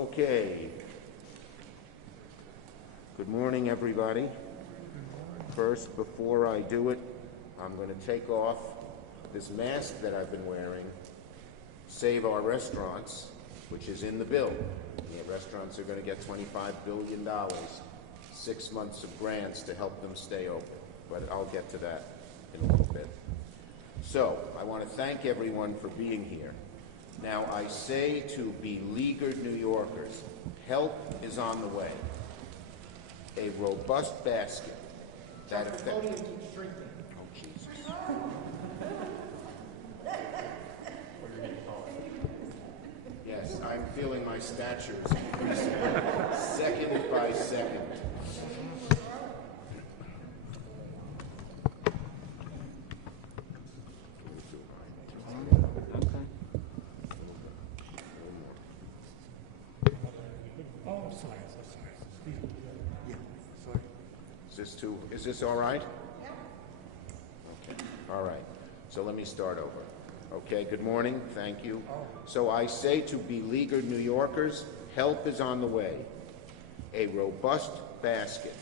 Okay. Good morning, everybody. First, before I do it, I'm going to take off this mask that I've been wearing, save our restaurants, which is in the bill. The restaurants are going to get $25 billion, 6 months of grants to help them stay open. But I'll get to that in a little bit. So, I want to thank everyone for being here. Now, I say to beleaguered New Yorkers, help is on the way. A robust basket that affects... Oh, Jesus. Yes, I'm feeling my stature is increasing second by second. Is this all right? Okay. All right. So let me start over. Okay, good morning. Thank you. So I say to beleaguered New Yorkers, help is on the way. A robust basket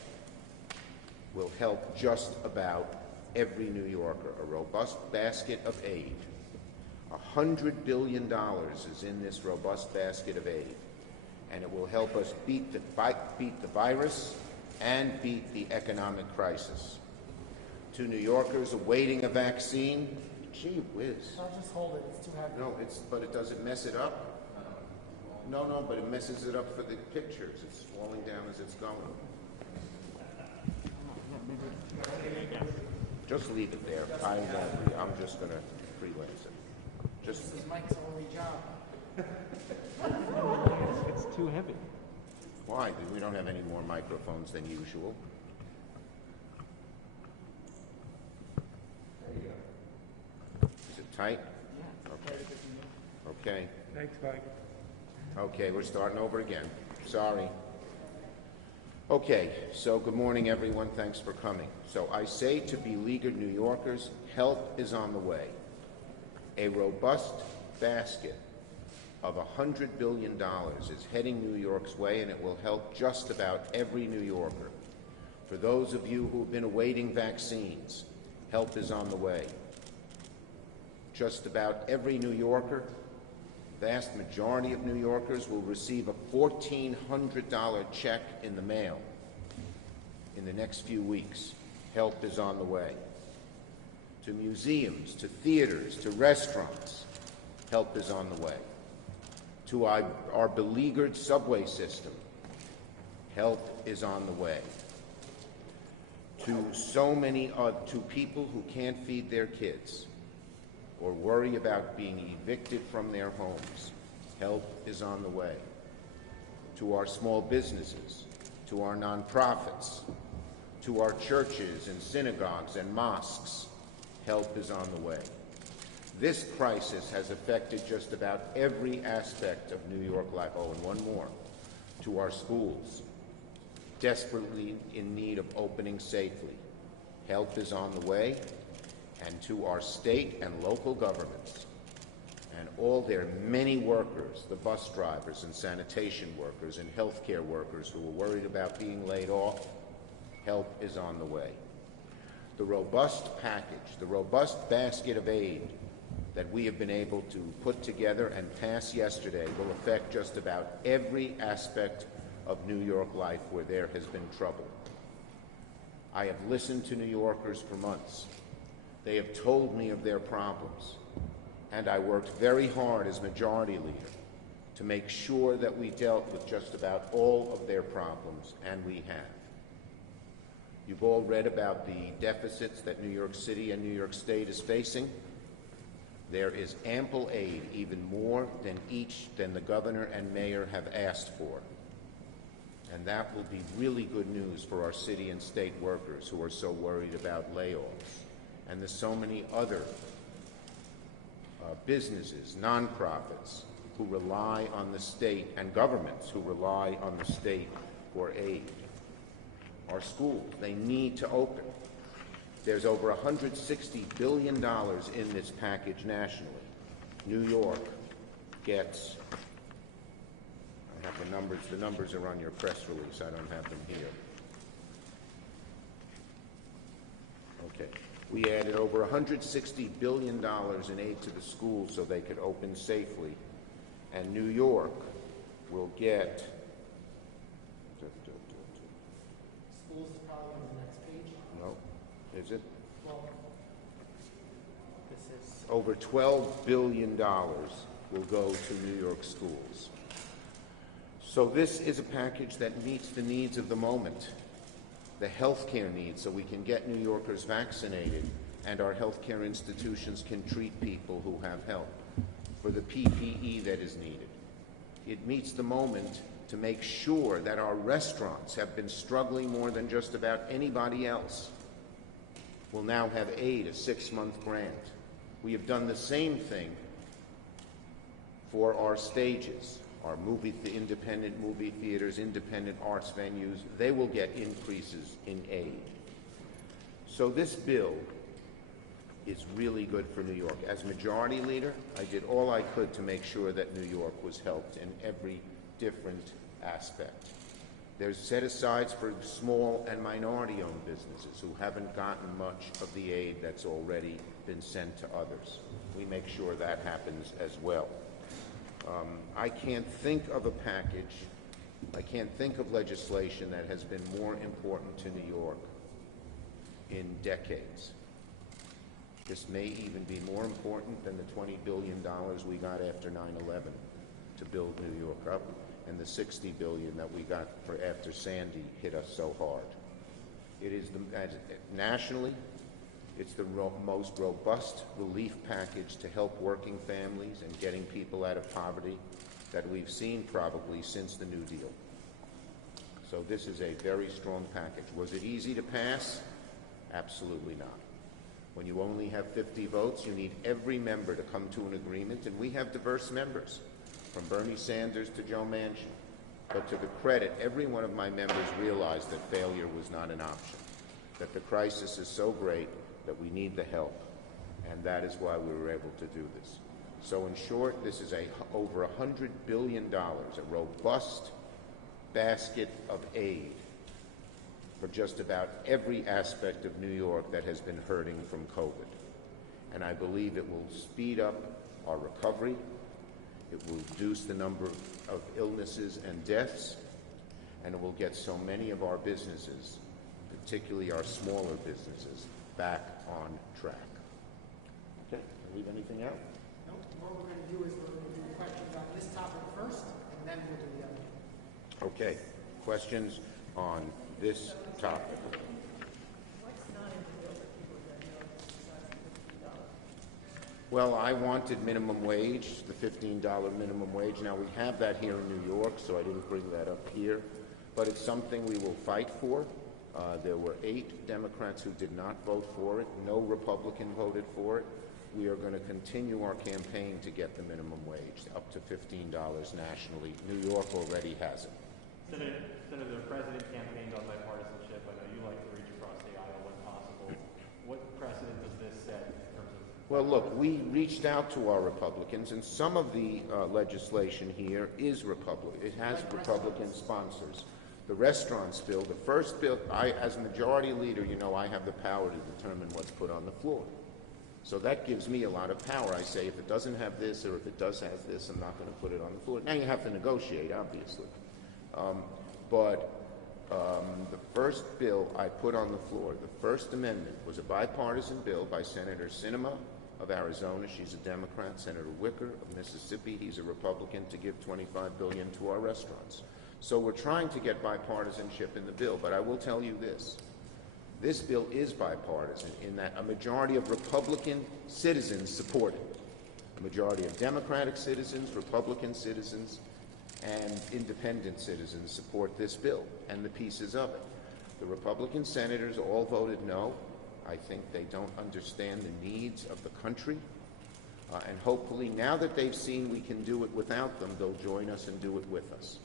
will help just about every New Yorker. A robust basket of aid. $100 billion is in this robust basket of aid. And it will help us beat the virus and beat the economic crisis. To New Yorkers awaiting a vaccine, gee whiz. I'll just hold it, it's too heavy. No, but it doesn't mess it up? No, but it messes it up for the pictures. It's falling down as it's going. Just leave it there. I'm just going to freelance it. This is Mike's only job. It's too heavy. Why? We don't have any more microphones than usual. There you go. Is it tight? Yeah. Okay. Thanks, Mike. Okay, we're starting over again. Sorry. Okay, so good morning, everyone. Thanks for coming. So I say to beleaguered New Yorkers, help is on the way. A robust basket of $100 billion is heading New York's way, and it will help just about every New Yorker. For those of you who have been awaiting vaccines, help is on the way. Just about every New Yorker, vast majority of New Yorkers, will receive a $1,400 check in the mail in the next few weeks. Help is on the way. To museums, to theaters, to restaurants, help is on the way. To our beleaguered subway system, help is on the way. To so many to people who can't feed their kids or worry about being evicted from their homes, help is on the way. To our small businesses, to our nonprofits, to our churches and synagogues and mosques, help is on the way. This crisis has affected just about every aspect of New York life. Oh, and one more. To our schools, desperately in need of opening safely. Help is on the way. And to our state and local governments and all their many workers, the bus drivers and sanitation workers and healthcare workers who are worried about being laid off, help is on the way. The robust package, the robust basket of aid that we have been able to put together and pass yesterday will affect just about every aspect of New York life where there has been trouble. I have listened to New Yorkers for months. They have told me of their problems, and I worked very hard as majority leader to make sure that we dealt with just about all of their problems, and we have. You've all read about the deficits that New York City and New York State is facing. There is ample aid, even more than the governor and mayor have asked for. And that will be really good news for our city and state workers who are so worried about layoffs. And there's so many other businesses, nonprofits, who rely on the state, and governments who rely on the state for aid. Our schools, they need to open. There's over $160 billion in this package nationally. New York gets, I have The numbers are on your press release. I don't have them here. Okay. We added over $160 billion in aid to the schools so they could open safely. And New York will get... Schools is probably on the next page. No. Is it? Well, this is, Over $12 billion will go to New York schools. So this is a package that meets the needs of the moment, the healthcare needs, so we can get New Yorkers vaccinated and our healthcare institutions can treat people who have help, for the PPE that is needed. It meets the moment to make sure that our restaurants have been struggling more than just about anybody else will now have aid, a 6-month grant. We have done the same thing for our stages, our independent movie theaters, independent arts venues. They will get increases in aid. So this bill is really good for New York. As Majority Leader, I did all I could to make sure that New York was helped in every different aspect. There's set-asides for small and minority-owned businesses who haven't gotten much of the aid that's already been sent to others. We make sure that happens as well. I can't think of a package, I can't think of legislation that has been more important to New York in decades. This may even be more important than the $20 billion we got after 9/11 to build New York up, and the $60 billion that we got for after Sandy hit us so hard. It is nationally, it's the most robust relief package to help working families and getting people out of poverty that we've seen probably since the New Deal. So this is a very strong package. Was it easy to pass? Absolutely not. When you only have 50 votes, you need every member to come to an agreement, and we have diverse members, from Bernie Sanders to Joe Manchin. But to the credit, every one of my members realized that failure was not an option, that the crisis is so great that we need the help, and that is why we were able to do this. So in short, this is over $100 billion, a robust basket of aid for just about every aspect of New York that has been hurting from COVID. And I believe it will speed up our recovery, it will reduce the number of illnesses and deaths, and it will get so many of our businesses, particularly our smaller businesses, back on track. Okay, leave anything out? no, what we're going to do is we're going to do questions on this topic first, and then we'll do the other. Okay, questions on this topic? Well, I wanted minimum wage, the $15 minimum wage. Now, we have that here in New York, so I didn't bring that up here. But it's something we will fight for. There were 8 Democrats who did not vote for it. No Republican voted for it. We are going to continue our campaign to get the minimum wage up to $15 nationally. New York already has it. Senator, the president campaigned on bipartisanship. I know you like to reach across the aisle when possible. What precedent does this set in terms of... Well, look, we reached out to our Republicans, and some of the legislation here is Republican. It has Republican sponsors. The restaurants bill, the first bill, as a majority leader, you know, I have the power to determine what's put on the floor. So that gives me a lot of power. I say, if it doesn't have this, or if it does have this, I'm not going to put it on the floor. Now you have to negotiate, obviously. The first bill I put on the floor, the First Amendment, was a bipartisan bill by Senator Sinema of Arizona. She's a Democrat. Senator Wicker of Mississippi, he's a Republican, to give $25 billion to our restaurants. So we're trying to get bipartisanship in the bill, but I will tell you this. This bill is bipartisan in that a majority of Republican citizens support it. A majority of Democratic citizens, Republican citizens, and independent citizens support this bill and the pieces of it. The Republican senators all voted no. I think they don't understand the needs of the country. And hopefully, now that they've seen we can do it without them, they'll join us and do it with us.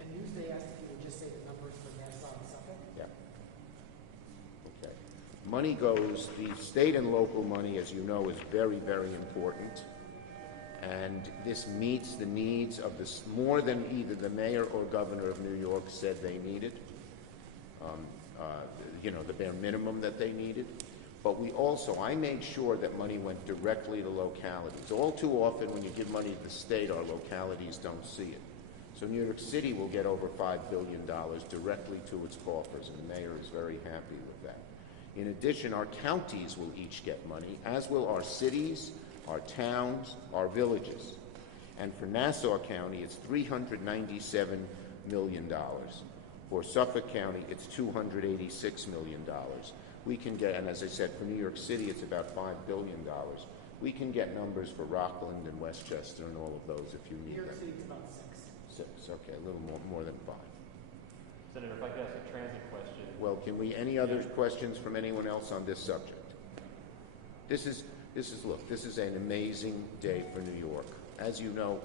And Newsday asked if you would just say the numbers for Nassau and Suffolk. Yeah. Okay. Money goes, the state and local money, as you know, is very, very important. And this meets the needs of this more than either the mayor or governor of New York said they needed. The bare minimum that they needed. But I made sure that money went directly to localities. All too often when you give money to the state, our localities don't see it. So New York City will get over $5 billion directly to its coffers, and the mayor is very happy with that. In addition, our counties will each get money, as will our cities, our towns, our villages. And for Nassau County, it's $397 million. For Suffolk County, it's $286 million. We can get, and as I said, for New York City, it's about $5 billion. We can get numbers for Rockland and Westchester and all of those if you need New York them. City is about 6. 6, okay, a little more than 5. Senator, if I could ask a transit question. Well, any other questions from anyone else on this subject? This is an amazing day for New York. As you know,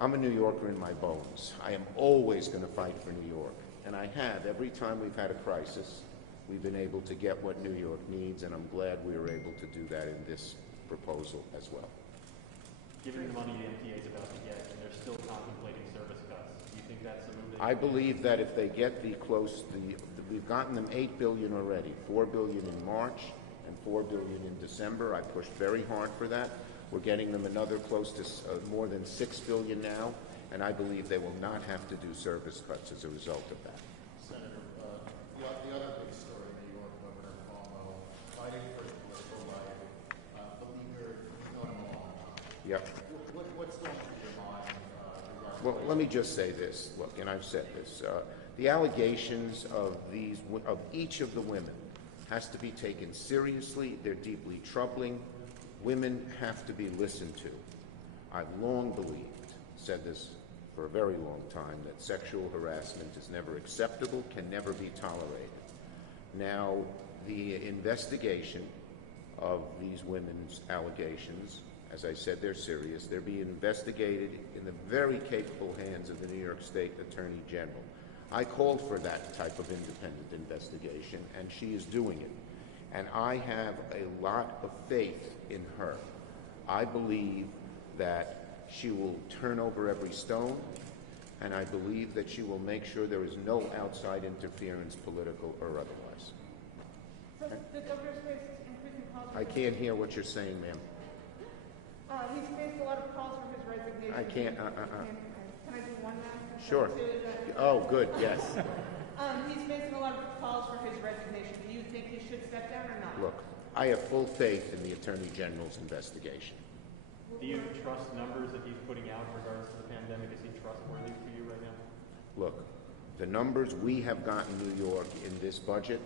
I'm a New Yorker in my bones. I am always going to fight for New York. And I have. Every time we've had a crisis, we've been able to get what New York needs, and I'm glad we were able to do that in this proposal as well. Given the money the MTA is about to get, and they're still contemplating service cuts, do you think that's a move they I believe that if they get we've gotten them $8 billion already, $4 billion in March and $4 billion in December. I pushed very hard for that. We're getting them another close to more than $6 billion now, and I believe they will not have to do service cuts as a result of that. Senator, the other big story in New York, Governor Cuomo, fighting for the political life, beleaguered, he's known him a long time. Yep. What's going through your mind? Well, let me just say this. Look, and I've said this. The allegations of each of the women has to be taken seriously. They're deeply troubling. Women have to be listened to. I've long believed, said this for a very long time, that sexual harassment is never acceptable, can never be tolerated. Now, the investigation of these women's allegations, as I said, they're serious. They're being investigated in the very capable hands of the New York State Attorney General. I called for that type of independent investigation, and she is doing it. And I have a lot of faith in her. I believe that she will turn over every stone, and I believe that she will make sure there is no outside interference, political or otherwise. So the governor's faced increasing calls. I can't hear what you're saying, ma'am. He's faced a lot of calls for his resignation. I can't, Can I do one now? Sure. Oh, good, yes. He's facing a lot of calls for his resignation. Do you think he should step down or not? Look, I have full faith in the Attorney General's investigation. Do you trust numbers that he's putting out in regards to the pandemic? Is he trustworthy for you right now? Look, the numbers we have got in New York in this budget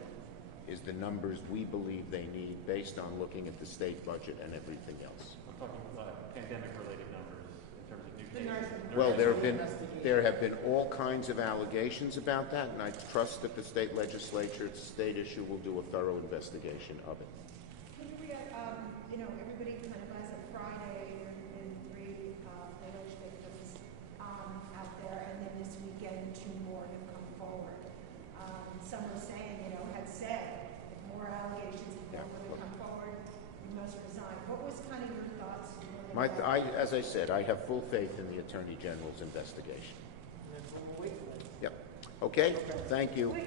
is the numbers we believe they need based on looking at the state budget and everything else. I'm talking pandemic-related numbers in terms of new cases. Well, there have been all kinds of allegations about that, and I trust that the state legislature, it's a state issue, will do a thorough investigation of it. Can you everybody kind of has a Friday and 3 village victims out there, and then this weekend 2 more have come forward. Some were saying, had said, if more allegations were to come forward, we must resign. What was kind of your thoughts? As I said, I have full faith in the Attorney General's investigation. Yep. Okay? Thank you. Wait,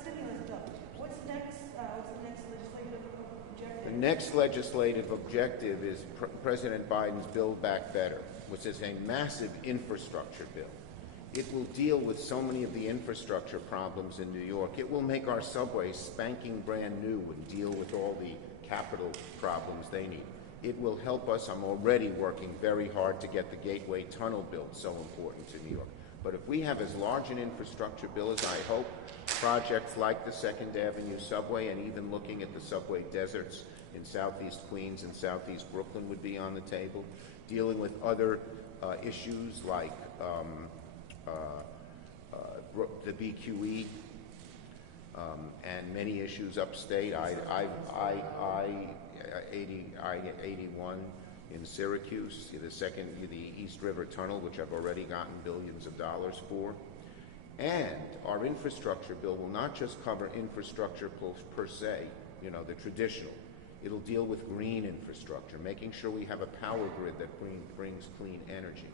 stimulus bill. What's next? What's the next legislative objective? The next legislative objective is President Biden's Build Back Better, which is a massive infrastructure bill. It will deal with so many of the infrastructure problems in New York. It will make our subways spanking brand new and deal with all the capital problems they need. It will help us. I'm already working very hard to get the Gateway Tunnel built, so important to New York. But if we have as large an infrastructure bill as I hope, projects like the 2nd Avenue subway and even looking at the subway deserts in southeast Queens and southeast Brooklyn would be on the table, dealing with other issues like the BQE and many issues upstate. I-81 in Syracuse, the East River Tunnel, which I've already gotten billions of dollars for. And our infrastructure bill will not just cover infrastructure per se, the traditional. It'll deal with green infrastructure, making sure we have a power grid that brings clean energy.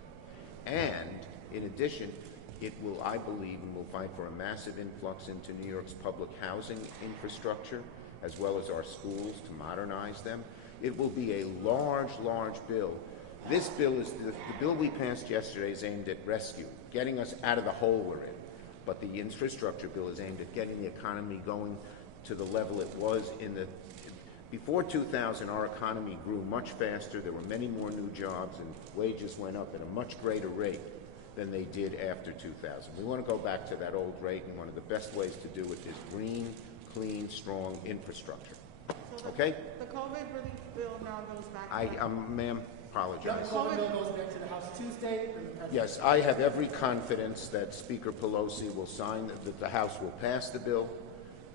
And in addition, it will, I believe, and will fight for a massive influx into New York's public housing infrastructure, as well as our schools, to modernize them. It will be a large, large bill. This bill is, the bill we passed yesterday is aimed at rescue, getting us out of the hole we're in. But the infrastructure bill is aimed at getting the economy going to the level it was in the, before 2000, our economy grew much faster. There were many more new jobs, and wages went up at a much greater rate than they did after 2000. We want to go back to that old rate, and one of the best ways to do it is green, clean, strong infrastructure. So Okay? The COVID relief bill now goes back to... Ma'am, apologize. Yep, the COVID bill goes back to the House Tuesday, and the president. Yes, I have every confidence that Speaker Pelosi will sign, that the House will pass the bill,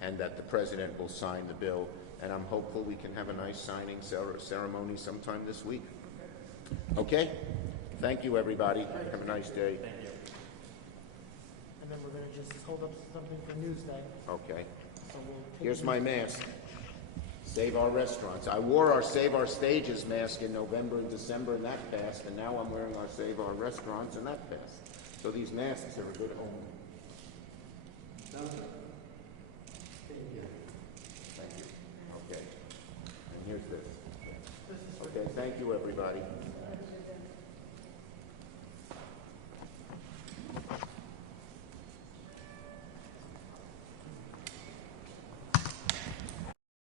and that the President will sign the bill, and I'm hopeful we can have a nice signing ceremony sometime this week. Okay? Thank you, everybody. Have a nice day. Thank you. And then we're gonna just hold up something for Newsday, Okay. so we'll take. Here's my mask. Save our restaurants. I wore our Save Our Stages mask in November and December, and that passed, and now I'm wearing our Save Our Restaurants, and that passed. So these masks are a good omen. Thank you. Thank you. Okay. And here's this. Okay, thank you, everybody.